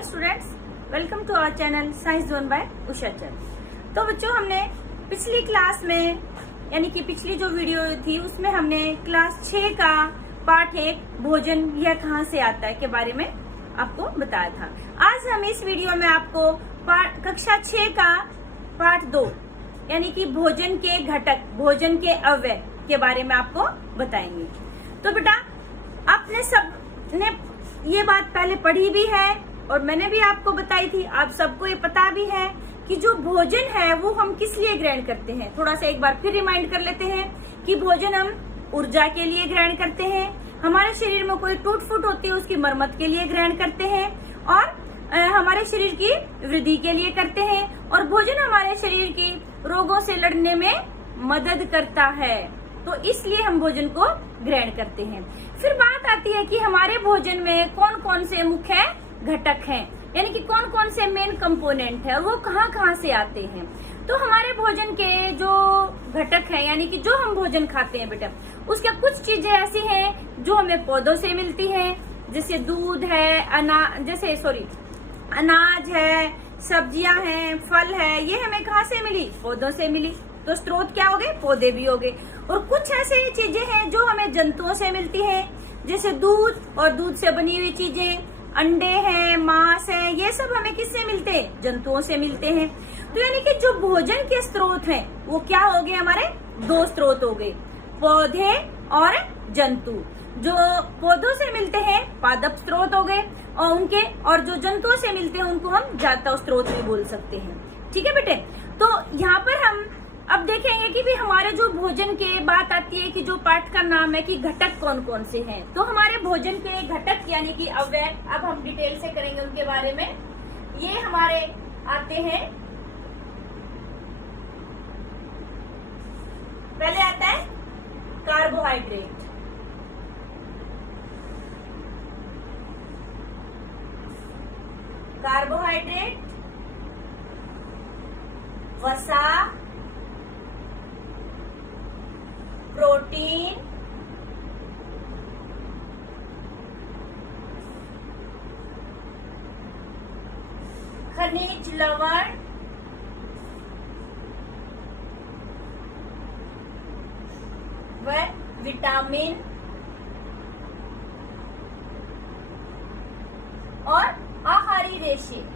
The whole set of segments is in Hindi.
Hello students, welcome to our channel science zone by Usha Chand. तो बच्चों, हमने पिछली क्लास में यानी कि पिछली जो वीडियो थी उसमें हमने क्लास 6 का पार्ट 1 भोजन यह कहाँ से आता है के बारे में आपको बताया था। आज हम इस वीडियो में आपको कक्षा 6 का पार्ट 2 यानी कि भोजन के घटक, भोजन के अवयव के बारे में आपको बताएंगे। तो बेटा, आपने सब ने ये बात पहले पढ़ी भी है और मैंने भी आपको बताई थी, आप सबको ये पता भी है कि जो भोजन है वो हम किस लिए ग्रहण करते हैं। थोड़ा सा एक बार फिर रिमाइंड कर लेते हैं कि भोजन हम ऊर्जा के लिए ग्रहण करते हैं, हमारे शरीर में कोई टूट फूट होती है उसकी मरम्मत के लिए ग्रहण करते हैं और हमारे शरीर की वृद्धि के लिए करते हैं, और भोजन हमारे शरीर की रोगों से लड़ने में मदद करता है, तो इसलिए हम भोजन को ग्रहण करते हैं। फिर बात आती है कि हमारे भोजन में कौन कौन से मुख्य घटक हैं, यानी कि कौन कौन से मेन कंपोनेंट है, वो कहाँ कहाँ से आते हैं। तो हमारे भोजन के जो घटक हैं, यानी कि जो हम भोजन खाते हैं बेटा, उसके कुछ चीजें ऐसी हैं जो हमें पौधों से मिलती हैं, जैसे दूध है, अनाज है, सब्जियां हैं, फल है, ये हमें कहाँ से मिली? पौधों से मिली। तो स्रोत क्या हो गए? पौधे भी हो गए। और कुछ ऐसे चीजें हैं जो हमें जंतुओं से मिलती हैं, जैसे दूध और दूध से बनी हुई चीजें, अंडे हैं, मांस है, ये सब हमें किससे मिलते हैं? जंतुओं से मिलते हैं। तो यानी कि जो भोजन के स्रोत हैं वो क्या हो गए? हमारे दो स्रोत हो गए, पौधे और जंतु। जो पौधों से मिलते हैं पादप स्रोत हो गए, और जो जंतुओं से मिलते हैं उनको हम जातव स्रोत भी बोल सकते हैं। ठीक है बेटे, तो यहाँ पर हम अब देखेंगे कि भी हमारे जो भोजन के बात आती है कि जो पाठ का नाम है कि घटक कौन कौन से हैं। तो हमारे भोजन के घटक यानी कि अवयव, अब हम डिटेल से करेंगे उनके बारे में। ये हमारे आते हैं, पहले आता है कार्बोहाइड्रेट। कार्बोहाइड्रेट, वसा, प्रोटीन, खनिज लवण, व विटामिन और आहारी रेशे।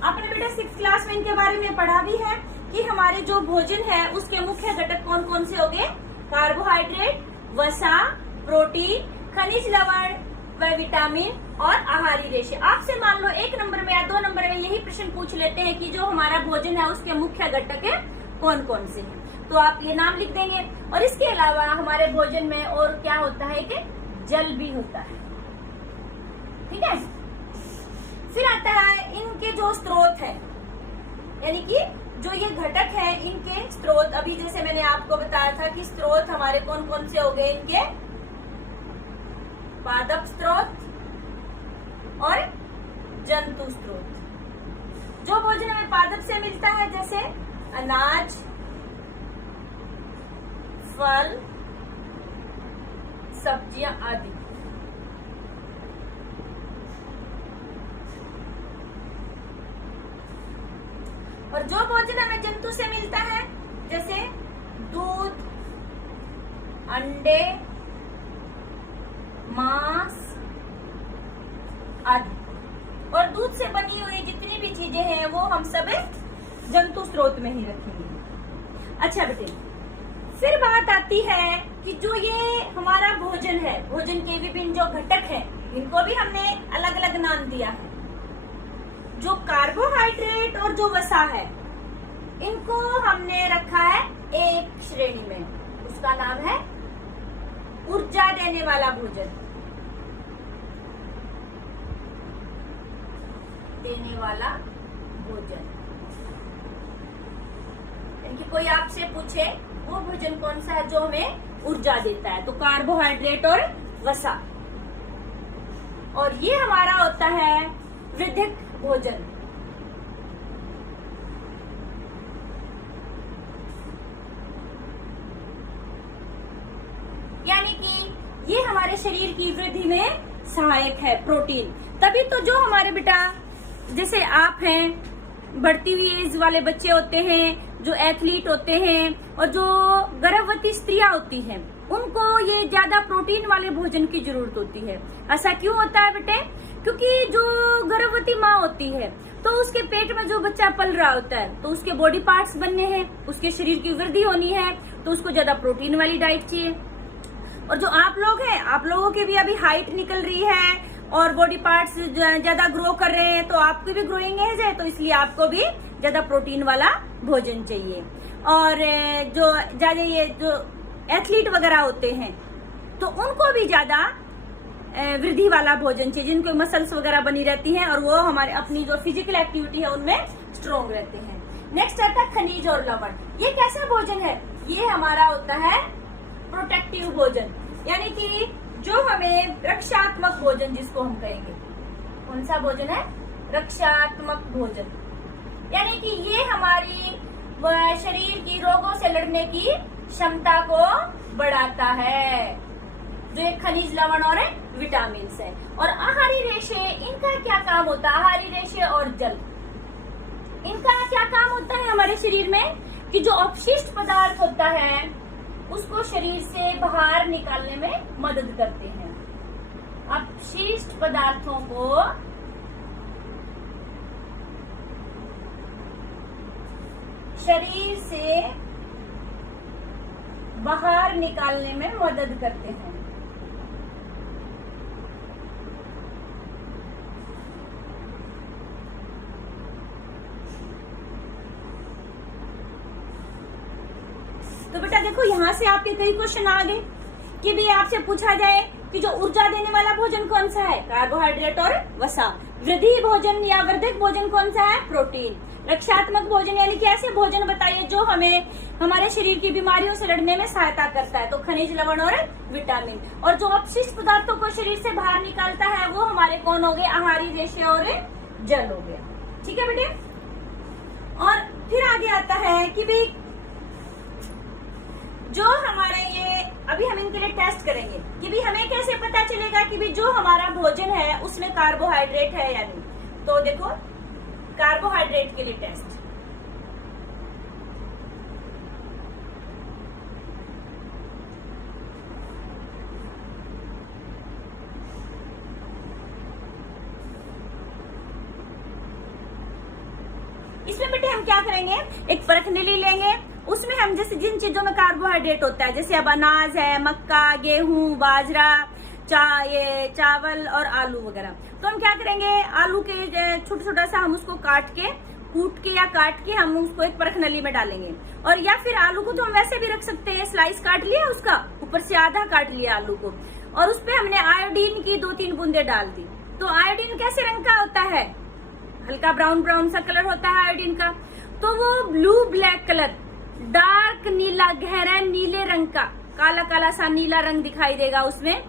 आपने बेटा 6th क्लास में इनके बारे में पढ़ा भी है कि हमारे जो भोजन है उसके मुख्य घटक कौन कौन से हो गए? कार्बोहाइड्रेट, वसा, प्रोटीन, खनिज लवण व विटामिन और आहारी रेशे। आपसे मान लो 1 नंबर में या 2 नंबर में यही प्रश्न पूछ लेते हैं कि जो हमारा भोजन है उसके मुख्य घटक है कौन कौन से हैं, तो आप ये नाम लिख देंगे। और इसके अलावा हमारे भोजन में और क्या होता है कि जल भी होता है। ठीक है, फिर आता है इनके जो स्रोत है, यानी कि जो ये घटक है इनके स्रोत। अभी जैसे मैंने आपको बताया था कि स्रोत हमारे कौन कौन से हो गए? इनके पादप स्रोत और जंतु स्रोत। जो भोजन हमें पादप से मिलता है जैसे अनाज, फल, सब्जियां आदि। और जो भोजन हमें जंतु से मिलता है जैसे दूध, अंडे, मांस आदि। और दूध से बनी हुई जितनी भी चीजें हैं वो हम सब जंतु स्रोत में ही रखेंगे। अच्छा बेटे, फिर बात आती है कि जो ये हमारा भोजन है, भोजन के विभिन्न जो घटक हैं इनको भी हमने अलग अलग नाम दिया है। जो कार्बोहाइड्रेट और जो वसा है इनको हमने रखा है एक श्रेणी में, उसका नाम है ऊर्जा देने वाला भोजन। देने वाला भोजन यानी कि कोई आपसे पूछे वो भोजन कौन सा है जो हमें ऊर्जा देता है, तो कार्बोहाइड्रेट और वसा। और ये हमारा होता है वृद्धिक भोजन। ये हमारे शरीर की वृद्धि में सहायक है प्रोटीन। तभी तो जो हमारे बेटा जैसे आप हैं, बढ़ती हुई एज वाले बच्चे होते हैं, जो एथलीट होते हैं और जो गर्भवती स्त्रियां होती हैं, उनको ये ज्यादा प्रोटीन वाले भोजन की जरूरत होती है। ऐसा क्यों होता है बेटे? क्योंकि जो गर्भवती माँ होती है तो उसके पेट में जो बच्चा पल रहा होता है तो उसके बॉडी पार्ट्स बनने हैं, उसके शरीर की वृद्धि होनी है, तो उसको ज्यादा प्रोटीन वाली डाइट चाहिए। और जो आप लोग हैं, आप लोगों की भी अभी हाइट निकल रही है और बॉडी पार्ट्स ज्यादा ग्रो कर रहे हैं, तो आपकी भी ग्रोइंग एज है, तो इसलिए आपको भी ज्यादा प्रोटीन वाला भोजन चाहिए। और जो ज्यादा ये जो एथलीट वगैरह होते हैं तो उनको भी ज्यादा वृद्धि वाला भोजन चाहिए, जिनको मसल्स वगैरह बनी रहती हैं और वो हमारे अपनी जो फिजिकल एक्टिविटी है उनमें स्ट्रॉन्ग रहते हैं। नेक्स्ट आता है खनिज और लवण। ये कैसा भोजन है? ये हमारा होता है प्रोटेक्टिव भोजन, यानी कि जो हमें रक्षात्मक भोजन जिसको हम कहेंगे। कौन सा भोजन है? रक्षात्मक भोजन, यानी कि ये हमारी शरीर की रोगों से लड़ने की क्षमता को बढ़ाता है, जो एक खनिज, लवण और विटामिन है। और आहारी रेशे, इनका क्या काम होता है? आहारी रेशे और जल, इनका क्या काम होता है हमारे शरीर में? कि जो अपशिष्ट पदार्थ होता है उसको शरीर से बाहर निकालने में मदद करते हैं। अपशिष्ट पदार्थों को शरीर से बाहर निकालने में मदद करते हैं। तो बेटा देखो, यहाँ से आपके कई क्वेश्चन आ गए कि भी आपसे पूछा जाए कि जो ऊर्जा देने वाला भोजन कौन सा है? कार्बोहाइड्रेट और वसा। वृद्धि भोजन या वर्धक भोजन कौन सा है? प्रोटीन। रक्षात्मक भोजन यानी कि ऐसे भोजन बताइए जो हमें हमारे शरीर की बीमारियों से लड़ने में सहायता करता है, तो खनिज, लवण और विटामिन। और जो अपशिष्ट पदार्थों को शरीर से बाहर निकालता है वो हमारे कौन हो गए? आहारी रेशे और जल हो गया। ठीक है बेटे। और फिर आगे आता है कि भी जो हमारे ये अभी हम इनके लिए टेस्ट करेंगे कि भी हमें कैसे पता चलेगा कि भी जो हमारा भोजन है उसमें कार्बोहाइड्रेट है या नहीं। तो देखो, कार्बोहाइड्रेट के लिए टेस्ट। इसमें बेटे हम क्या करेंगे? एक परखनीली लेंगे, उसमें हम जैसे जिन चीजों में कार्बोहाइड्रेट होता है, जैसे अब अनाज है, मक्का, गेहूं, बाजरा, चावल और आलू वगैरह, तो हम क्या करेंगे? आलू के छोटा छोटा सा हम उसको कूट के या काट के हम उसको एक परखनली में डालेंगे। और या फिर आलू को तो हम वैसे भी रख सकते हैं, स्लाइस काट लिया उसका, ऊपर से आधा काट लिया आलू को, और उस पे हमने आयोडीन की 2-3 बूंदे डाल दी। तो आयोडीन कैसे रंग का होता है? हल्का ब्राउन ब्राउन सा कलर होता है आयोडीन का। तो वो ब्लू ब्लैक कलर, डार्क नीला, गहरा नीले रंग का, काला काला सा नीला रंग दिखाई देगा उसमें।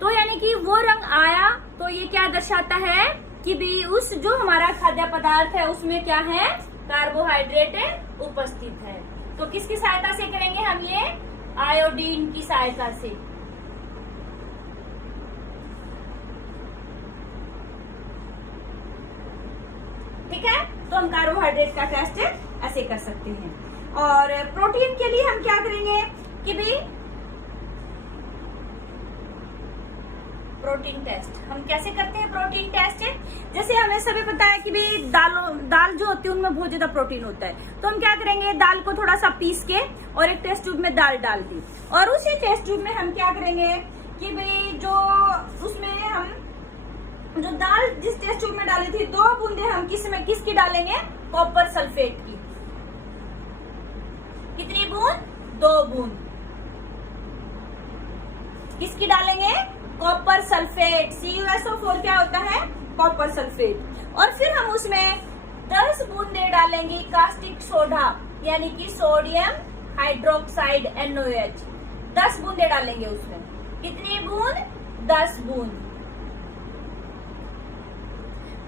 तो यानी कि वो रंग आया तो ये क्या दर्शाता है कि भी उस जो हमारा खाद्य पदार्थ है उसमें क्या है? कार्बोहाइड्रेट उपस्थित है। तो किसकी सहायता से करेंगे हम ये? आयोडीन की सहायता से। ठीक है, तो हम कार्बोहाइड्रेट का टेस्ट ऐसे कर सकते हैं। और प्रोटीन के लिए हम क्या करेंगे कि भी प्रोटीन टेस्ट हम कैसे करते हैं? प्रोटीन टेस्ट जैसे हमें सभी पता है कि भी दाल जो होती है उनमें बहुत ज्यादा प्रोटीन होता है, तो हम क्या करेंगे? दाल को थोड़ा सा पीस के और एक टेस्ट ट्यूब में दाल डाल दी, और उसी टेस्ट ट्यूब में हम क्या करेंगे कि भाई जो उसमें हम जो दाल जिस टेस्ट ट्यूब में डाली थी 2 बूंदे हम किसकी डालेंगे? कॉपर सल्फेट की। कितनी बूंद? 2 बूंद। किसकी डालेंगे? Copper sulphate. CuSO4 क्या होता है? Copper sulphate. और फिर हम उसमें 10 बूंदे डालेंगे कास्टिक सोडा, यानी कि सोडियम हाइड्रोक्साइड NaOH। 10 बूंदे डालेंगे उसमें। कितनी बूंद? 10 बूंद।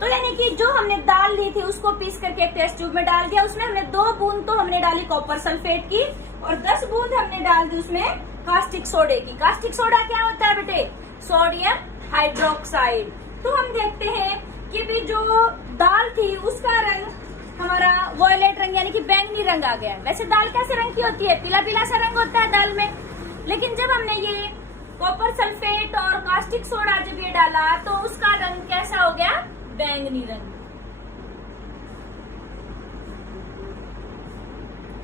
तो यानी कि जो हमने दाल ली थी उसको पीस करके एक टेस्ट ट्यूब में डाल दिया, उसमें हमने 2 बूंद तो हमने डाली कॉपर सल्फेट की और 10 बूंद हमने हमने डाल दी उसमें कास्टिक सोडे की। कास्टिक सोडा क्या होता है बेटे? Sodium hydroxide. तो हम देखते हैं कि भी जो दाल थी उसका रंग हमारा वॉयलेट रंग यानी कि बैंगनी रंग आ गया। वैसे दाल कैसे रंग की होती है? पीला पीला सा रंग होता है दाल में, लेकिन जब हमने ये कॉपर सल्फेट और कास्टिक सोडा जब ये डाला तो उसका रंग कैसा हो गया? बैंगनी रंग।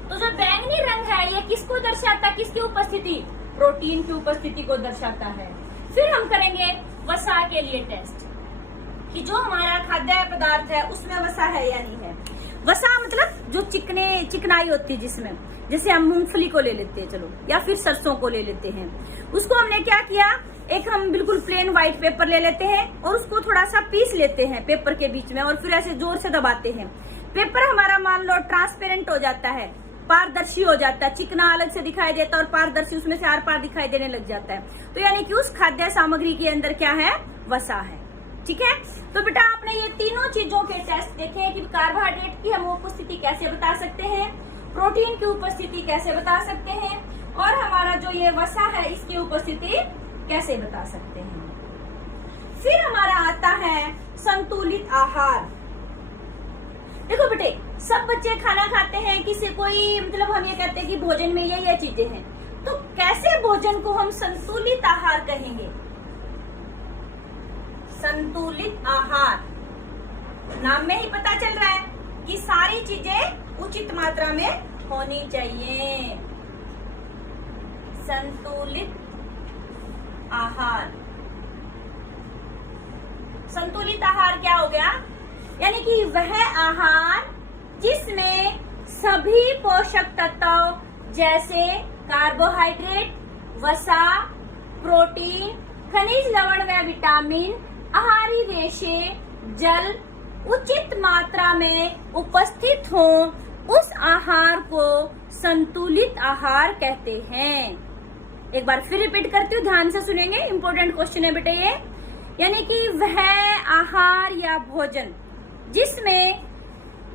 तो जो बैंगनी रंग है ये किसको दर्शाता है? किसकी उपस्थिति? प्रोटीन की उपस्थिति को दर्शाता है। फिर हम करेंगे वसा के लिए टेस्ट कि जो हमारा खाद्य पदार्थ है उसमें वसा है या नहीं है। वसा मतलब जो चिकनाई होती है जिसमें, जैसे हम मूंगफली को ले लेते हैं चलो, या फिर सरसों को ले लेते हैं, उसको हमने क्या किया, एक हम बिल्कुल प्लेन व्हाइट पेपर ले लेते हैं और उसको थोड़ा सा पीस लेते हैं पेपर के बीच में और फिर ऐसे जोर से दबाते हैं। पेपर हमारा मान लो ट्रांसपेरेंट हो जाता है, पारदर्शी हो जाता है, चिकना अलग से दिखाई देता है और पारदर्शी उसमें से आर पार दिखाई देने लग जाता है। तो यानी कि उस खाद्य सामग्री के अंदर क्या है? वसा है। ठीक है, तो बेटा आपने ये तीनों चीजों के टेस्ट देखे कि कार्बोहाइड्रेट की हम उपस्थिति कैसे बता सकते हैं, प्रोटीन की उपस्थिति कैसे बता सकते हैं, और हमारा जो ये वसा है इसकी उपस्थिति कैसे बता सकते हैं। फिर हमारा आता है संतुलित आहार। देखो बेटे, सब बच्चे खाना खाते हैं, किसी कोई मतलब हम ये कहते हैं कि भोजन में ये चीजें हैं, तो कैसे भोजन को हम संतुलित आहार कहेंगे? संतुलित आहार, नाम में ही पता चल रहा है कि सारी चीजें उचित मात्रा में होनी चाहिए। संतुलित आहार। संतुलित आहार क्या हो गया? यानी कि वह आहार जिसमें सभी पोषक तत्व जैसे कार्बोहाइड्रेट, वसा, प्रोटीन, खनिज लवण व विटामिन, आहारी रेशे, जल उचित मात्रा में उपस्थित हो, उस आहार को संतुलित आहार कहते हैं। एक बार फिर रिपीट करती हूँ, ध्यान से सुनेंगे, इंपॉर्टेंट क्वेश्चन है बेटे ये। यानी कि वह आहार या भोजन जिसमें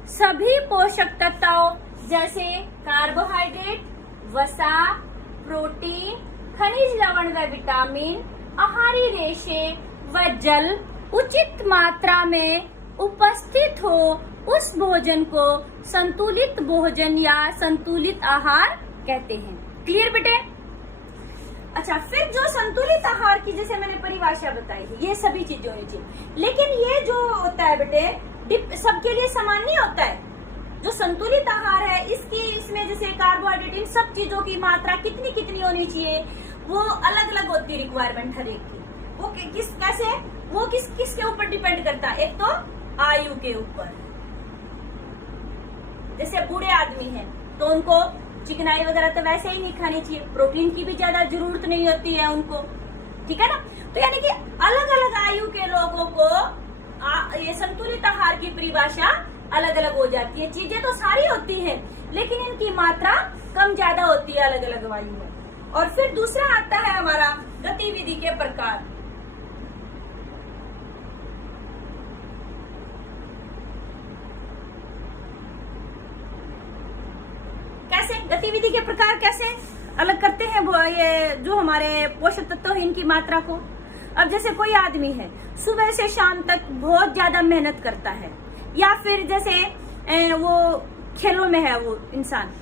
सभी पोषक तत्व जैसे कार्बोहाइड्रेट, वसा, प्रोटीन, खनिज लवण व विटामिन, आहारी रेशे व जल उचित मात्रा में उपस्थित हो, उस भोजन को संतुलित भोजन या संतुलित आहार कहते हैं। क्लियर बेटे? अच्छा, फिर जो संतुलित आहार की जैसे मैंने परिभाषा बताई है, ये सभी चीजें होनी चाहिए, लेकिन ये जो होता है बेटे सबके लिए समान नहीं होता है। जो संतुलित आहार है इसमें जैसे कार्बोहाइड्रेट, इन सब चीजों की मात्रा कितनी कितनी होनी चाहिए वो अलग अलग होती है रिक्वायरमेंट हर एक की। वो कैसे वो किसके ऊपर डिपेंड करता है? एक तो आयु के ऊपर, जैसे बूढ़े आदमी हैं तो उनको चिकनाई वगैरह तो वैसे ही नहीं खानी चाहिए, प्रोटीन की भी ज्यादा जरूरत नहीं होती है उनको, ठीक है ना। तो यानी कि अलग अलग आयु के लोगों को ये संतुलित आहार की परिभाषा अलग अलग हो जाती है। चीजें तो सारी होती है लेकिन इनकी मात्रा कम ज्यादा होती है अलग अलग आयु में। और फिर दूसरा आता है हमारा गतिविधि के प्रकार। कैसे गतिविधि के प्रकार कैसे अलग करते हैं वो ये जो हमारे पोषक तत्व है इनकी मात्रा को। अब जैसे कोई आदमी है सुबह से शाम तक बहुत ज्यादा मेहनत करता है, या फिर जैसे वो खेलों में है, वो इंसान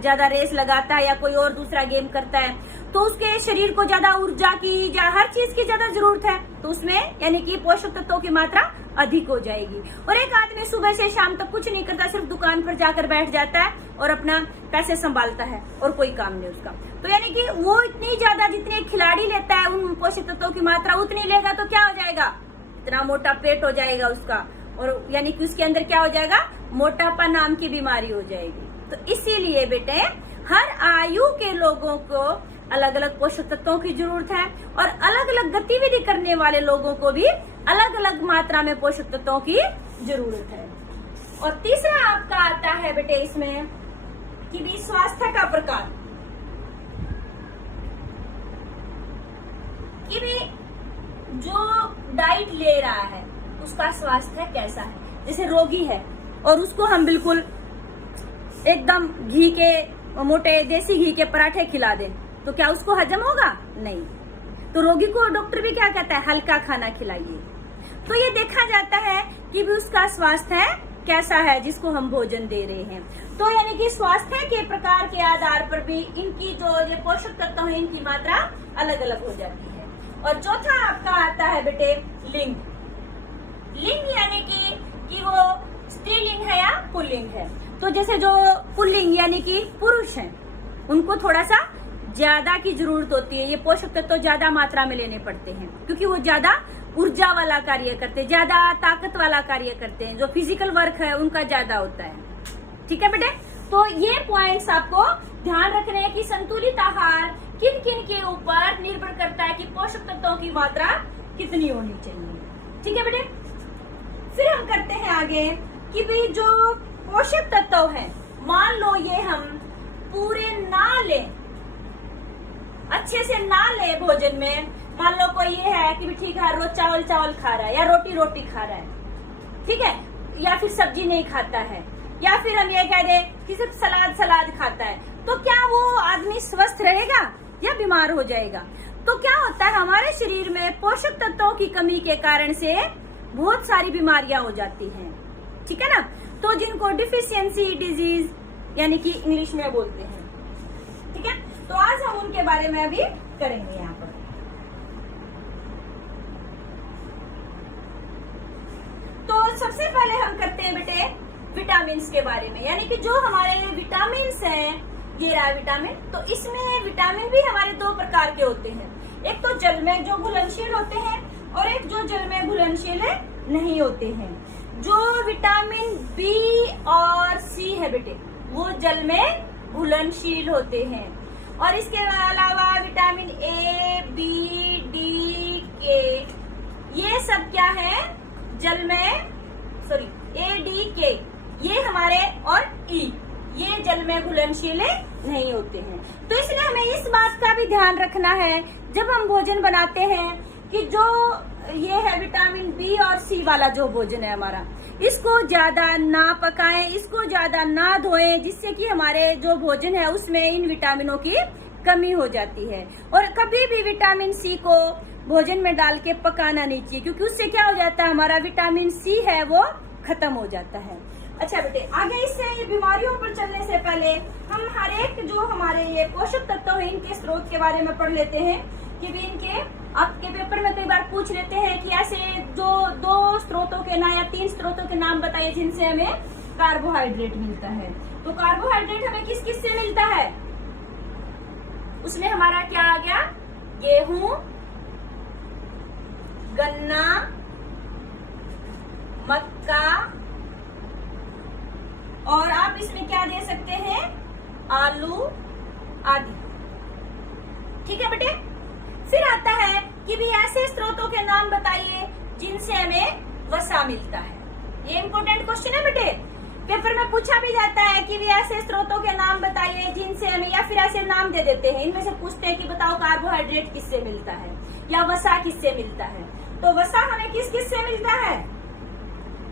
ज्यादा रेस लगाता है या कोई और दूसरा गेम करता है, तो उसके शरीर को ज्यादा ऊर्जा की हर चीज की ज्यादा जरूरत है, तो उसमें यानी कि पोषक तत्वों की मात्रा अधिक हो जाएगी। और एक आदमी सुबह से शाम तक कुछ नहीं करता, सिर्फ दुकान पर जाकर बैठ जाता है और अपना पैसे संभालता है और कोई काम नहीं उसका, तो यानी कि वो इतनी ज्यादा जितने खिलाड़ी लेता है उन पोषक तत्वों की मात्रा उतनी लेगा तो क्या हो जाएगा? इतना मोटा पेट हो जाएगा उसका, और यानी कि उसके अंदर क्या हो जाएगा? मोटापा नाम की बीमारी हो जाएगी। तो इसीलिए बेटे हर आयु के लोगों को अलग अलग पोषक तत्वों की जरूरत है और अलग अलग गतिविधि करने वाले लोगों को भी अलग अलग मात्रा में पोषक तत्वों की जरूरत है। और तीसरा आपका आता है बेटे इसमें कि भी स्वास्थ्य का प्रकार, कि भी जो डाइट ले रहा है उसका स्वास्थ्य कैसा है। जैसे रोगी है और उसको हम बिल्कुल एकदम घी के मोटे देसी घी के पराठे खिला दें तो क्या उसको हजम होगा? नहीं। तो रोगी को डॉक्टर भी क्या कहता है? हल्का खाना खिलाइए। तो ये देखा जाता है कि भी उसका स्वास्थ्य है कैसा है जिसको हम भोजन दे रहे हैं। तो यानी कि स्वास्थ्य के प्रकार के आधार पर भी इनकी जो ये पोषक तत्व है इनकी मात्रा अलग अलग हो जाती है। और चौथा आपका आता है बेटे लिंग। लिंग यानी कि वो स्त्रीलिंग है या पुल्लिंग है। तो जैसे जो पुल्लिंग यानी कि पुरुष हैं उनको थोड़ा सा ज्यादा की जरूरत होती है, ये पोषक तत्व ज्यादा मात्रा में लेने पड़ते हैं क्योंकि वो ज्यादा ऊर्जा वाला कार्य करते हैं, ज्यादा ताकत वाला कार्य करते हैं, जो फिजिकल वर्क है उनका ज्यादा होता है। ठीक है बेटे, तो ये पॉइंट्स आपको ध्यान रखने हैं कि संतुलित आहार किन किन के ऊपर निर्भर करता है कि पोषक तत्वों की मात्रा कितनी होनी चाहिए। ठीक है बेटे, फिर हम करते हैं आगे कि भाई जो पोषक तत्व है मान लो ये हम पूरे ना लें, अच्छे से ना ले भोजन में। मान लो कोई ये है कि ठीक है रोज चावल चावल खा रहा है या रोटी रोटी खा रहा है, ठीक है, या फिर सब्जी नहीं खाता है, या फिर हम ये कह दें कि सिर्फ सलाद सलाद खाता है, तो क्या वो आदमी स्वस्थ रहेगा या बीमार हो जाएगा? तो क्या होता है हमारे शरीर में पोषक तत्वों की कमी के कारण से बहुत सारी बीमारियां हो जाती हैं। ठीक है ना, तो जिनको डिफिशियंसी डिजीज यानी कि इंग्लिश में बोलते हैं। ठीक है, तो आज हम उनके बारे में अभी करेंगे यहाँ पर। तो सबसे पहले हम करते हैं बेटे विटामिन के बारे में, यानी कि जो हमारे विटामिन हैं, ये रहा विटामिन। तो इसमें विटामिन भी हमारे दो प्रकार के होते हैं, एक तो जल में जो घुलनशील होते हैं और एक जो जल में घुलनशील नहीं होते हैं। जो विटामिन बी और सी है बेटे वो जल में घुलनशील होते हैं, और इसके अलावा विटामिन ए बी डी के ये सब क्या है जल में, सॉरी ए डी के ये हमारे, और ई ये जल में घुलनशील नहीं होते हैं। तो इसलिए हमें इस बात का भी ध्यान रखना है जब हम भोजन बनाते हैं कि जो ये है विटामिन बी और सी वाला जो भोजन है हमारा, इसको ज्यादा ना पकाएं, इसको ज्यादा ना धोएं, जिससे कि हमारे जो भोजन है उसमें इन विटामिनों की कमी हो जाती है। और कभी भी विटामिन सी को भोजन में डाल के पकाना नहीं चाहिए, क्योंकि उससे क्या हो जाता है हमारा विटामिन सी है वो खत्म हो जाता है। अच्छा बेटे, आगे इससे ये बीमारियों पर चलने से पहले हम हर एक जो हमारे ये पोषक तत्व है इनके स्रोत के बारे में पढ़ लेते हैं कि भी इनके आपके पेपर में कई बार पूछ लेते हैं कि ऐसे जो दो स्रोतों के नाम या 3 स्रोतों के नाम बताइए जिनसे हमें कार्बोहाइड्रेट मिलता है। तो कार्बोहाइड्रेट हमें किस किस से मिलता है? उसमें हमारा क्या आ गया? गेहूं, गन्ना, मक्का, और आप इसमें क्या दे सकते हैं? आलू आदि। ठीक है बेटे, फिर आता है कि भी ऐसे स्रोतों के नाम बताइए जिनसे हमें वसा मिलता है। ये इंपॉर्टेंट क्वेश्चन है बेटे, पेपर में पूछा भी जाता है कि भी ऐसे स्रोतों के नाम बताइए जिनसे हमें, या फिर ऐसे नाम दे देते हैं, इनमें से पूछते हैं कि बताओ कार्बोहाइड्रेट किससे मिलता है या वसा किससे मिलता है। तो वसा हमें किस किस से मिलता है?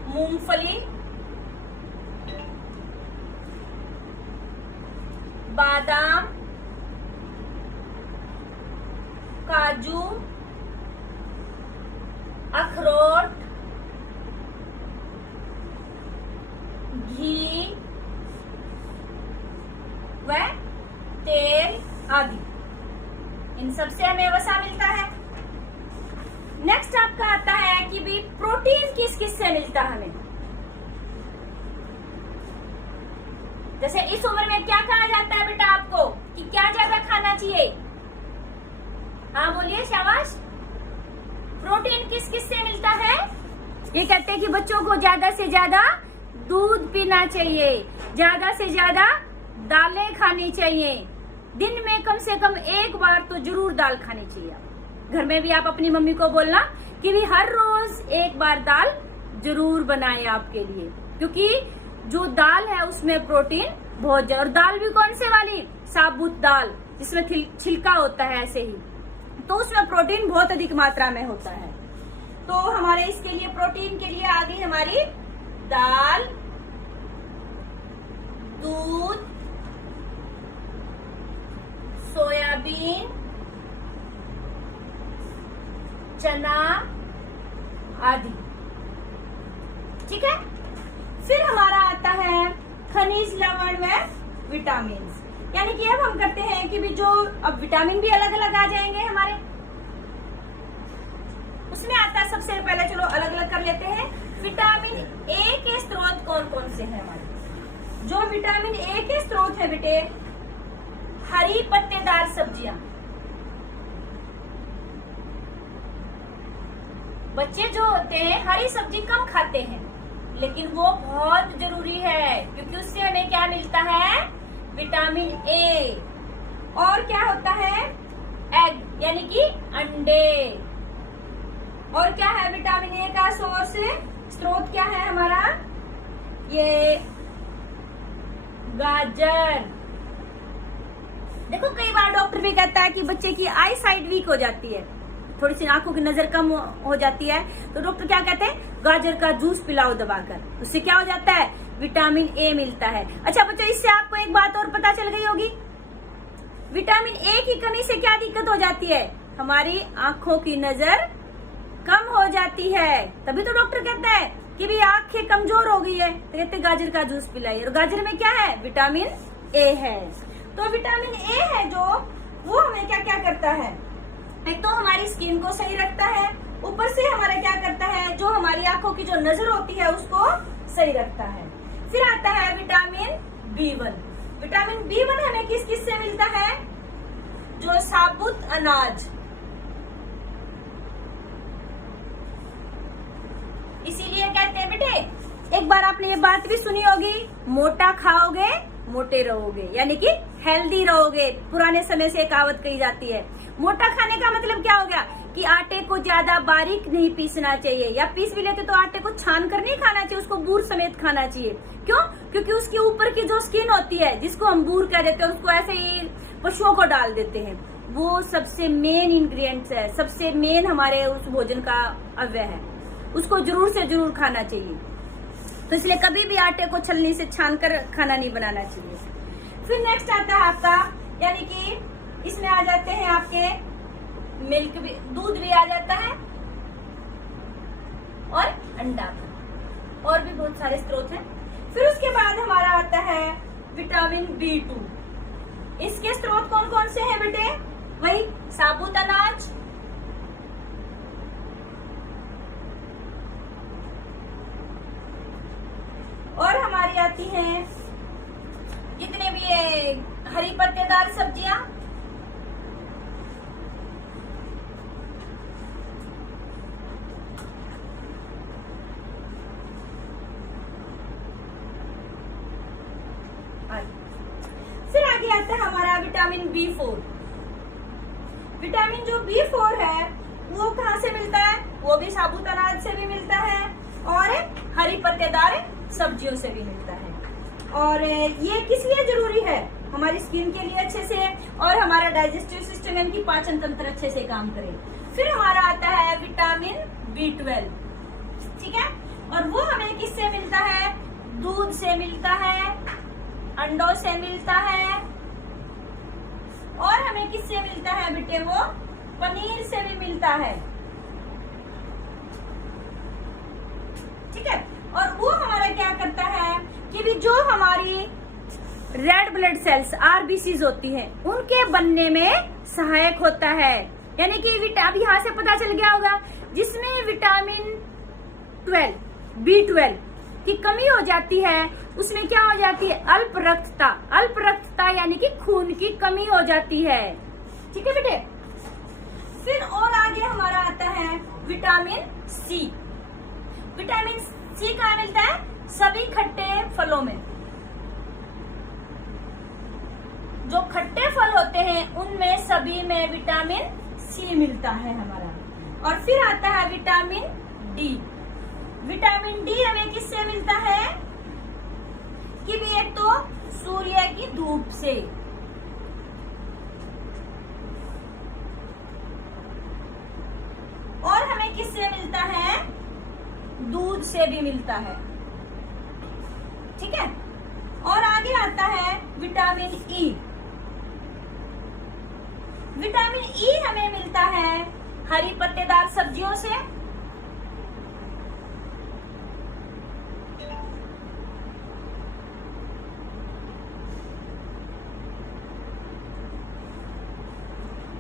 मूंगफली, बादाम, काजू, अखरोट, घी व तेल आदि, इन सबसे हमें वसा मिलता है। नेक्स्ट आपका आता है कि भी प्रोटीन किस किस से मिलता है हमें। जैसे इस उम्र में क्या कहा जाता है बेटा आपको कि क्या ज्यादा खाना चाहिए? हाँ बोलिए, शाबाश। प्रोटीन किस किस से मिलता है? ये कहते हैं कि बच्चों को ज्यादा से ज्यादा दूध पीना चाहिए, ज्यादा से ज्यादा दालें खानी चाहिए, दिन में कम से कम एक बार तो जरूर दाल खानी चाहिए। घर में भी आप अपनी मम्मी को बोलना कि भी हर रोज एक बार दाल जरूर बनाए आपके लिए, क्योंकि जो दाल है उसमें प्रोटीन बहुत ज्यादा। और दाल भी कौन से वाली? साबुत दाल जिसमें छिलका होता है ऐसे ही, तो उसमें प्रोटीन बहुत अधिक मात्रा में होता है। तो हमारे इसके लिए प्रोटीन के लिए आ गई हमारी दाल, दूध, सोयाबीन, चना आदि। ठीक है। फिर हमारा आता है खनिज, लवण व विटामिन। यानी कि अब हम करते हैं कि भी जो अब विटामिन भी अलग अलग आ जाएंगे हमारे। उसमें आता है सबसे पहले, चलो अलग अलग कर लेते हैं। विटामिन ए के स्रोत कौन कौन से हैं हमारे? जो विटामिन ए के स्रोत है बेटे, हरी पत्तेदार सब्जियां। बच्चे जो होते हैं हरी सब्जी कम खाते हैं, लेकिन वो बहुत जरूरी है, क्योंकि उससे हमें क्या मिलता है? Vitamin A. और क्या होता है? एग, यानी कि अंडे। और क्या है विटामिन ए का सोर्स? स्रोत क्या है हमारा? ये गाजर। देखो कई बार डॉक्टर भी कहता है कि बच्चे की आई साइट वीक हो जाती है, थोड़ी सी आंखों की नजर कम हो जाती है, तो डॉक्टर क्या कहते हैं? गाजर का जूस पिलाओ दबाकर। उससे क्या हो जाता है? विटामिन ए मिलता है। अच्छा बच्चों, इससे आपको एक बात और पता चल गई होगी, विटामिन ए की कमी से क्या दिक्कत हो जाती है? हमारी आंखों की नजर कम हो जाती है। तभी तो डॉक्टर कहता है कि भी आंखें कमजोर हो गई है, तो कहते गाजर का जूस पिलाइए। और गाजर में क्या है? विटामिन ए है। तो विटामिन ए है जो, वो हमें क्या क्या करता है? एक तो हमारी स्किन को सही रखता है, ऊपर से हमारा क्या करता है? जो हमारी आंखों की जो नजर होती है उसको सही रखता है। फिर आता है विटामिन B1। विटामिन B1 हमें किस किस से मिलता है? जो साबुत अनाज, इसीलिए कहते हैं बेटे, एक बार आपने ये बात भी सुनी होगी, मोटा खाओगे मोटे रहोगे, यानी कि हेल्दी रहोगे। पुराने समय से कहावत कही जाती है। मोटा खाने का मतलब क्या हो गया? कि आटे को ज्यादा बारीक नहीं पीसना चाहिए, या पीस भी लेते तो आटे को छान कर नहीं खाना चाहिए, उसको बूर समेत खाना चाहिए। क्यों? क्योंकि उसके ऊपर की जो स्किन होती है, जिसको हम बूर कह देते हैं, उसको ऐसे ही पशुओं को डाल देते हैं। वो सबसे मेन इंग्रेडिएंट्स है, सबसे मेन हमारे उस भोजन का अव्यय है, उसको जरूर से जरूर खाना चाहिए। तो इसलिए कभी भी आटे को छलनी से छान कर खाना नहीं बनाना चाहिए। फिर नेक्स्ट आता है आपका, यानी कि इसमें आ जाते हैं आपके मिल्क भी, दूध भी आ जाता है, और अंडा, और भी बहुत सारे स्रोत हैं। फिर उसके बाद हमारा आता है विटामिन B2। इसके स्रोत कौन कौन से हैं बेटे? वही साबुत अनाज, और हमारी आती हैं जितने भी ये हरी पत्तेदार सब्जियां, फिर आगे आता है हमारा विटामिन B4। विटामिन जो B4 है वो कहाँ से मिलता है? वो भी साबुत अनाज से भी मिलता है, और हरी पत्तेदार सब्जियों से भी मिलता है। और ये किस लिए जरूरी है? हमारी स्किन के लिए अच्छे से, और हमारा डाइजेस्टिव सिस्टम यानी कि पाचन तंत्र अच्छे से काम करे। फिर हमारा आता है विटामिन B12। ठीक है। और वो हमें किससे मिलता है? दूध से मिलता है, अंडों से मिलता है, और हमें किससे मिलता है बेटे? वो पनीर से भी मिलता है। ठीक है। और वो हमारा क्या करता है कि भी जो हमारी रेड ब्लड सेल्स RBCs होती हैं, उनके बनने में सहायक होता है। यानी कि अब यहाँ से पता चल गया होगा, जिसमें विटामिन 12 B12 की कमी हो जाती है, उसमें क्या हो जाती है? अल्प रक्तता। अल्प रक्तता यानी कि खून की कमी हो जाती है। ठीक है बेटे। फिर और आगे हमारा आता है विटामिन C। विटामिन C कहाँ मिलता है? सभी खट्टे फलों में। जो खट्टे फल होते हैं उनमें सभी में विटामिन C मिलता है हमारा। और फिर आता है विटामिन D। विटामिन D हमें किससे मिलता है? कि भी एक तो सूर्य की धूप से, और हमें किससे मिलता है? दूध से भी मिलता है। ठीक है। और आगे आता है विटामिन E। विटामिन ई हमें मिलता है हरी पत्तेदार सब्जियों से।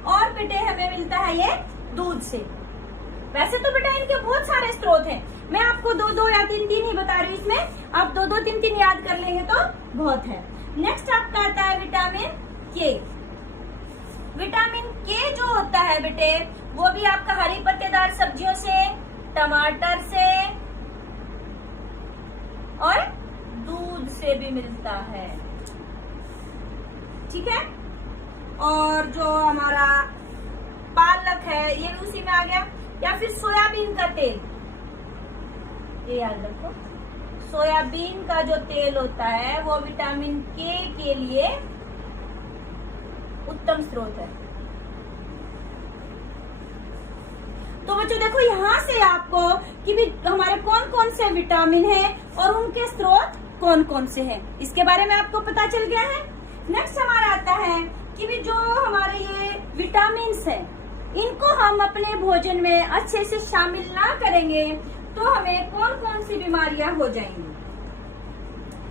और बेटे हमें मिलता है ये दूध से। वैसे तो बेटा इनके बहुत सारे स्रोत हैं, मैं आपको दो दो या तीन तीन ही बता रही हूँ, इसमें आप दो दो तीन तीन याद कर लेंगे तो बहुत है। नेक्स्ट आपका आता है विटामिन के। विटामिन के जो होता है बेटे वो भी आपका हरी पत्तेदार सब्जियों से, टमाटर से और दूध से भी मिलता है, ठीक है। और जो हमारा पालक है ये भी उसी में आ गया, या फिर सोयाबीन का तेल, ये याद रखो, सोयाबीन का जो तेल होता है वो विटामिन के लिए उत्तम स्रोत है। तो बच्चों देखो यहाँ से आपको कि भी हमारे कौन कौन से विटामिन हैं और उनके स्रोत कौन कौन से हैं इसके बारे में आपको पता चल गया है। नेक्स्ट हमारा आता है कि भी जो हमारे ये विटामिन्स हैं इनको हम अपने भोजन में अच्छे से शामिल ना करेंगे तो हमें कौन कौन सी बीमारियां हो जाएंगी,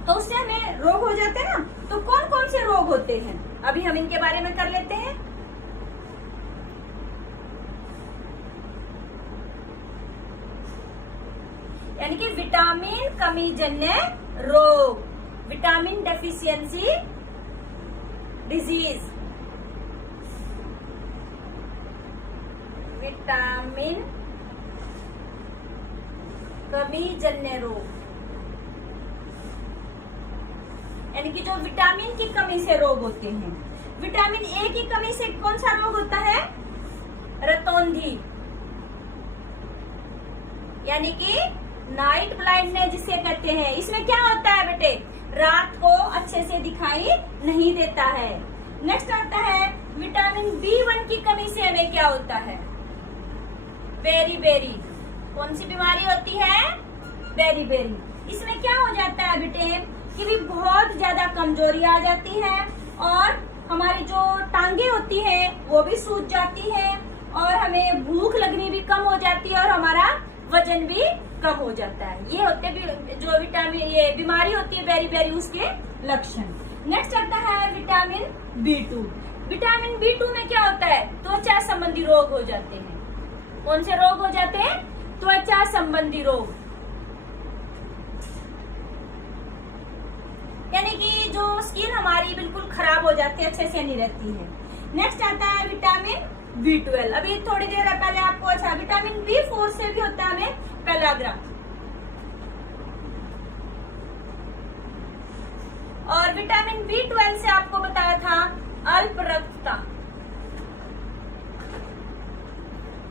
तो उससे हमें रोग हो जाते हैं ना। तो कौन कौन से रोग होते हैं अभी हम इनके बारे में कर लेते हैं। यानी कि विटामिन कमी जन्य रोग, विटामिन डेफिशिएंसी डिजीज, विटामिन कमी जन्य रोग, यानी कि जो विटामिन की कमी से रोग होते हैं। विटामिन ए की कमी से कौन सा रोग होता है? रतौंधी, यानी कि नाइट ब्लाइंडनेस जिसे कहते हैं। इसमें क्या होता है बेटे? रात को अच्छे से दिखाई नहीं देता है। नेक्स्ट आता है विटामिन B1 की कमी से हमें क्या होता है? बेरी। कौन सी बीमारी होती है? बेरी। इसमें क्या हो जाता है बेटे कि भी बहुत ज्यादा कमजोरी आ जाती है और हमारी जो टांगे होती है वो भी सूज जाती है और हमें भूख लगनी भी कम हो जाती है और हमारा वजन भी कम हो जाता है। ये होते भी जो विटामिन ये बीमारी होती है बेरी उसके लक्षण। नेक्स्ट आता है विटामिन B2। विटामिन B2 में क्या होता है? त्वचा संबंधी रोग हो जाते हैं। कौन से रोग हो जाते हैं? त्वचा संबंधी रोग, यानी कि जो स्किन हमारी बिल्कुल खराब हो जाती है, अच्छे से नहीं रहती है। नेक्स्ट आता है विटामिन B12। अभी थोड़ी देर पहले आपको अच्छा विटामिन B4 से भी होता है हमें पेलाग्रा। और विटामिन B12 से आपको बताया था अल्प रक्तता,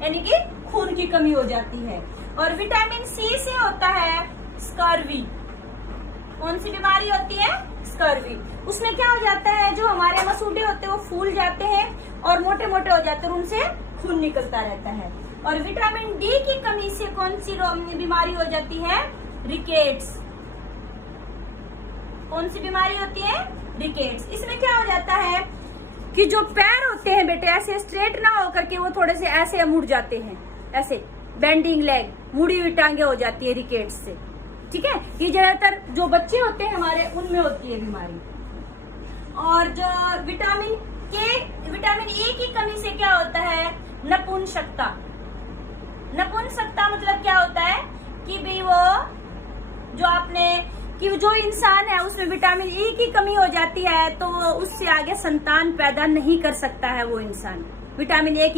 यानी कि खून की कमी हो जाती है। और विटामिन C से होता है स्कर्वी। कौन सी बीमारी होती है? स्कर्वी। उसमें क्या हो जाता है? जो हमारे मसूड़े होते हैं वो फूल जाते हैं और मोटे मोटे हो जाते हैं और उनसे खून निकलता रहता है। और विटामिन D की कमी से कौन सी बीमारी हो जाती है? रिकेट्स। कौन सी बीमारी होती है? रिकेट्स। इसमें क्या हो जाता है कि जो पैर होते हैं बेटे ऐसे स्ट्रेट ना होकर के वो थोड़े से ऐसे मुड़ जाते हैं, ऐसे बेंडिंग लेग, मुड़ी हुई टांगे हो जाती है रिकेट्स से। ठीक है, ये ज्यादातर जो बच्चे होते हैं हमारे उनमें होती है बीमारी। और जो विटामिन ए की कमी से क्या होता है? नपुंसकता। नपुंसकता मतलब क्या होता है कि भी वो जो आपने कि जो इंसान है उसमें विटामिन ई की कमी हो जाती है तो उससे आगे संतान पैदा नहीं कर सकता है वो इंसान, विटामिन ई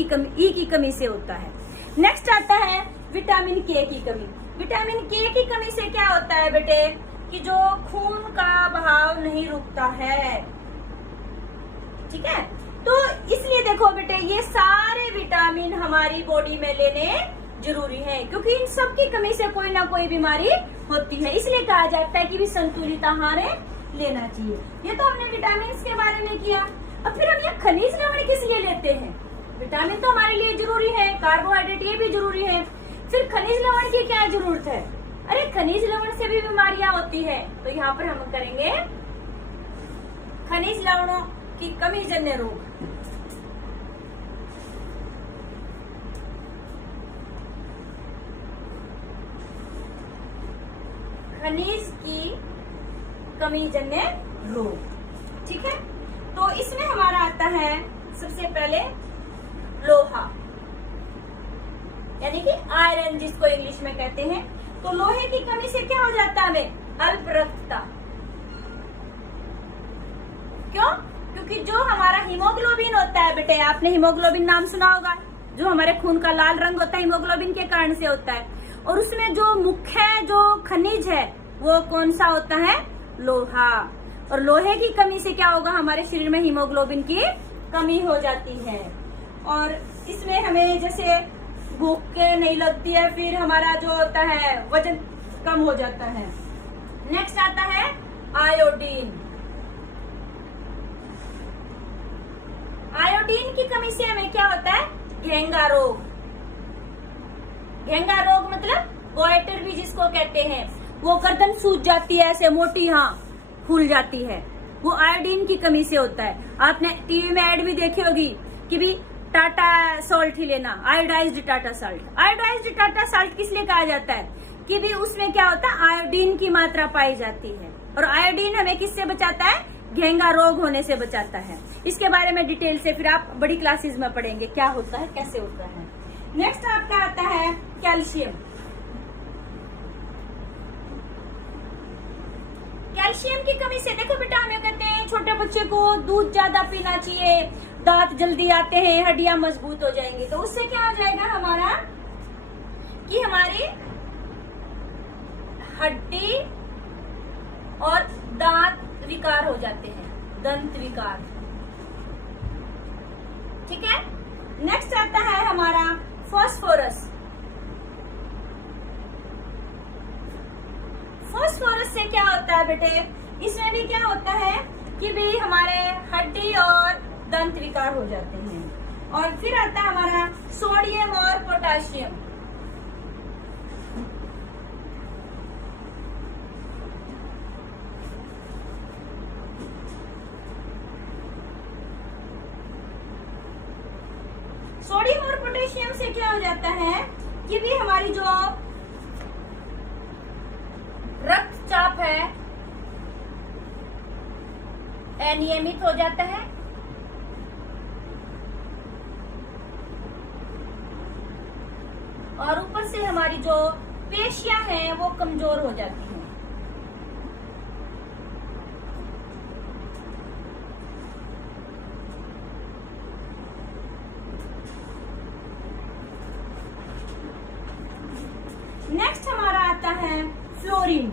की कमी से होता है। नेक्स्ट आता है विटामिन के की कमी। विटामिन के की कमी से क्या होता है बेटे कि जो खून का बहाव नहीं रुकता है। ठीक है, तो इसलिए देखो बेटे ये सारे विटामिन हमारी बॉडी में लेने जरूरी है क्योंकि इन सब की कमी से कोई ना कोई बीमारी होती है। इसलिए कहा जाता है कि भी संतुलित आहार लेना चाहिए। ये तो हमने विटामिन के बारे में किया। अब फिर हम ये खनिज लवण किस लिए लेते हैं? विटामिन तो हमारे लिए जरूरी है, कार्बोहाइड्रेट ये भी जरूरी है, फिर खनिज लवण की क्या जरूरत है? अरे खनिज लवण से भी बीमारियां होती है, तो यहाँ पर हम करेंगे खनिज लवणों की कमी जन्य रोग। खनिज की कमी जन्य रोग। ठीक है, तो इसमें हमारा आता है सबसे पहले लोहा, यानी कि आयरन जिसको इंग्लिश में कहते हैं। तो लोहे की कमी से क्या हो जाता है हमें? अल्प रक्तता। क्यों? क्योंकि जो हमारा हीमोग्लोबिन होता है बेटे, आपने हीमोग्लोबिन नाम सुना होगा, जो हमारे खून का लाल रंग होता है हीमोग्लोबिन के कारण से होता है। और उसमें जो मुख्य जो खनिज है वो कौन सा होता है? लोहा। और लोहे की कमी से क्या होगा? हमारे शरीर में हीमोग्लोबिन की कमी हो जाती है। और इसमें हमें जैसे भूख के नहीं लगती है, फिर हमारा जो होता है वजन कम हो जाता है। नेक्स्ट आता है आयोडीन। आयोडीन की कमी से हमें क्या होता है? घेंगा रोग। घेंगा रोग मतलब गोइटर भी जिसको कहते हैं, वो गर्दन सूज जाती है, ऐसे मोटी, हाँ, फूल जाती है, वो आयोडीन की कमी से होता है। आपने टीवी में ऐड भी देखी होगी कि भी टाटा सॉल्ट ही लेना, iodised Tata salt. Iodised Tata salt किस लिए कहा जाता है? कि भी उसमें क्या होता है? आयोडीन की मात्रा पाई जाती है। और आयोडीन हमें किससे बचाता है? घेंगा रोग होने से बचाता है। इसके बारे में डिटेल से फिर आप बड़ी क्लासेस में पढ़ेंगे क्या होता है, कैसे होता है। नेक्स्ट आपका आता है कैल्शियम। कैल्शियम की कमी से देखो बेटा, हमें कहते हैं छोटे बच्चे को दूध ज्यादा पीना चाहिए, दांत जल्दी आते हैं, हड्डियां मजबूत हो जाएंगी। तो उससे क्या हो जाएगा हमारा कि हमारी हड्डी और दांत विकार हो जाते हैं, दंत विकार। ठीक है, नेक्स्ट आता है हमारा फास्फोरस। फास्फोरस से क्या होता है बेटे? इसमें भी क्या होता है कि भी हमारे हड्डी और दंत विकार हो जाते हैं। और फिर आता है हमारा सोडियम और पोटाशियम। सोडियम और पोटेशियम से क्या हो जाता है कि भी हमारी जो रक्तचाप है अनियमित हो जाता है। और ऊपर से हमारी जो पेशियां हैं वो कमजोर हो जाती हैं। नेक्स्ट हमारा आता है फ्लोरीन।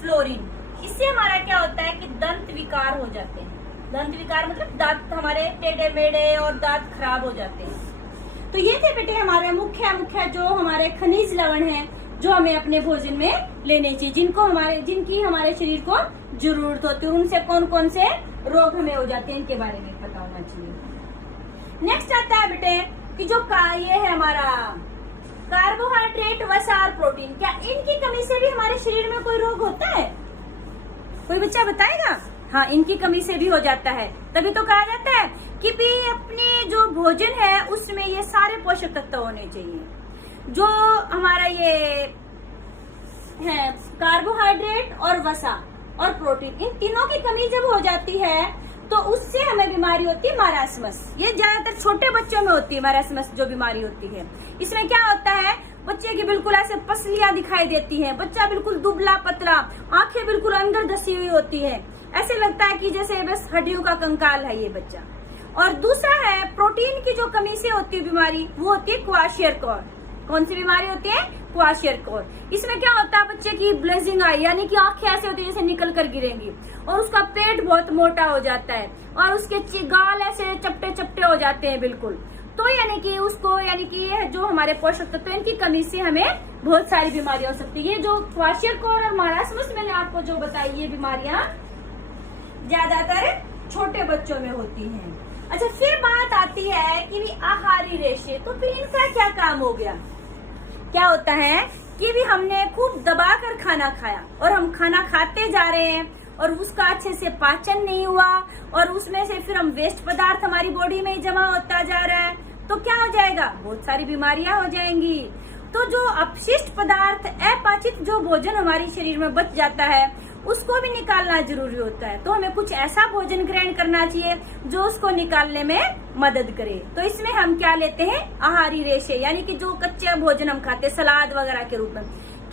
फ्लोरीन, इससे हमारा क्या होता है कि दंत विकार हो जाते हैं। दंत विकार मतलब दांत हमारे टेढ़े मेढ़े और दांत खराब हो जाते हैं। तो ये थे बेटे हमारे मुख्य जो हमारे खनिज लवण हैं जो हमें अपने भोजन में लेने चाहिए, जिनकी हमारे शरीर को जरूरत होती है। उनसे कौन कौन से रोग हमें हो जाते हैं इनके बारे में पता होना चाहिए। नेक्स्ट आता है बेटे कि जो ये है हमारा कार्बोहाइड्रेट, वसा और प्रोटीन, क्या इनकी कमी से भी हमारे शरीर में कोई रोग होता है? कोई बच्चा बताएगा? हाँ, इनकी कमी से भी हो जाता है। तभी तो कहा जाता है कि भी अपने जो भोजन है उसमें ये सारे पोषक तत्व होने चाहिए। जो हमारा ये है कार्बोहाइड्रेट और वसा और प्रोटीन, इन तीनों की कमी जब हो जाती है तो उससे हमें बीमारी होती है मारास्मस। ये ज्यादातर छोटे बच्चों में होती है मारास्मस जो बीमारी होती है। इसमें क्या होता है, बच्चे की बिल्कुल ऐसे पसलियां दिखाई देती हैं, बच्चा बिल्कुल दुबला पतला, आंखें बिल्कुल अंदर धसी हुई होती है, ऐसे लगता है कि जैसे बस हड्डियों का कंकाल है ये बच्चा। और दूसरा है प्रोटीन की जो कमी से होती है बीमारी, वो होती है क्वाशियरकोर। कौन सी बीमारी होती है? क्वाशियरकोर। इसमें क्या होता है, बच्चे की ब्लेजिंग आई, यानी कि आंखें ऐसे होती है जैसे निकल कर गिरेंगी, और उसका पेट बहुत मोटा हो जाता है, और उसके गाल ऐसे चपटे चपटे हो जाते हैं बिल्कुल। तो यानी कि ये जो हमारे पोषक तत्व इनकी कमी से हमें बहुत सारी बीमारियां हो सकती है। ये जो क्वाशियरकोर और मारास्मस मैंने आपको जो बताई, ये बीमारियां ज्यादातर छोटे बच्चों में होती हैं। अच्छा, फिर बात आती है कि आहारी रेशे, तो फिर इनका क्या काम हो गया? क्या होता है कि भी हमने खूब दबाकर खाना खाया और हम खाना खाते जा रहे हैं और उसका अच्छे से पाचन नहीं हुआ और उसमें से फिर हम वेस्ट पदार्थ हमारी बॉडी में जमा होता जा रहा है, तो क्या हो जाएगा, बहुत सारी बीमारियां हो जाएंगी। तो जो अपशिष्ट पदार्थ, अपाचित जो भोजन हमारे शरीर में बच जाता है, उसको भी निकालना जरूरी होता है। तो हमें कुछ ऐसा भोजन ग्रहण करना चाहिए जो उसको निकालने में मदद करे। तो इसमें हम क्या लेते हैं, आहारी रेशे, यानी कि जो कच्चे भोजन हम खाते हैं सलाद वगैरह के रूप में,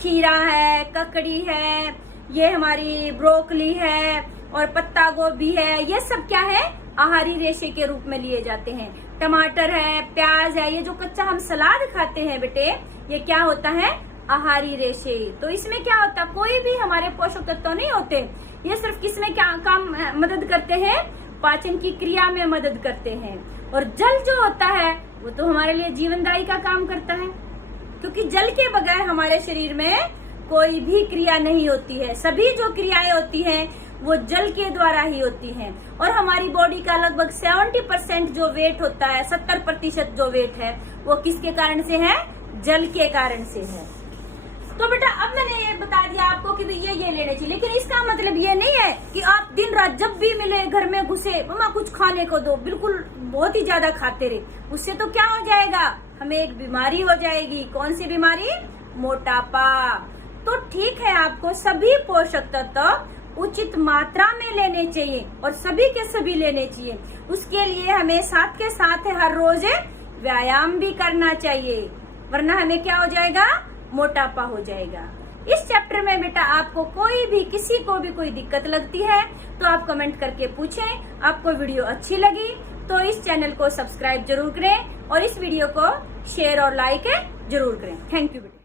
खीरा है, ककड़ी है, ये हमारी ब्रोकली है और पत्ता गोभी है, ये सब क्या है, आहारी रेशे के रूप में लिए जाते हैं। टमाटर है, प्याज है, ये जो कच्चा हम सलाद खाते हैं बेटे, ये क्या होता है, आहारी रेशे। तो इसमें क्या होता है, कोई भी हमारे पोषक तत्व नहीं होते, ये सिर्फ किसमें क्या काम मदद करते हैं, पाचन की क्रिया में मदद करते हैं। और जल जो होता है वो तो हमारे लिए जीवनदायी का काम करता है, क्योंकि जल के बगैर हमारे शरीर में कोई भी क्रिया नहीं होती है। सभी जो क्रियाएं होती हैं वो जल के द्वारा ही होती हैं। और हमारी बॉडी का लगभग 70% जो वेट होता है, 70% जो वेट है, वो किसके कारण से है, जल के कारण से है। तो बेटा अब मैंने ये बता दिया आपको कि ये लेने चाहिए, लेकिन इसका मतलब ये नहीं है कि आप दिन रात जब भी मिले घर में घुसे, मम्मा कुछ खाने को दो, बिल्कुल बहुत ही ज्यादा खाते रहे। उससे तो क्या हो जाएगा, हमें एक बीमारी हो जाएगी। कौन सी बीमारी, मोटापा। तो ठीक है, आपको सभी पोषक तत्व उचित मात्रा में लेने चाहिए और सभी के सभी लेने चाहिए। उसके लिए हमें साथ के साथ हर रोज व्यायाम भी करना चाहिए, वरना हमें क्या हो जाएगा, मोटापा हो जाएगा। इस चैप्टर में बेटा आपको कोई भी, किसी को भी कोई दिक्कत लगती है तो आप कमेंट करके पूछें। आपको वीडियो अच्छी लगी तो इस चैनल को सब्सक्राइब जरूर करें और इस वीडियो को शेयर और लाइक जरूर करें। थैंक यू बेटा।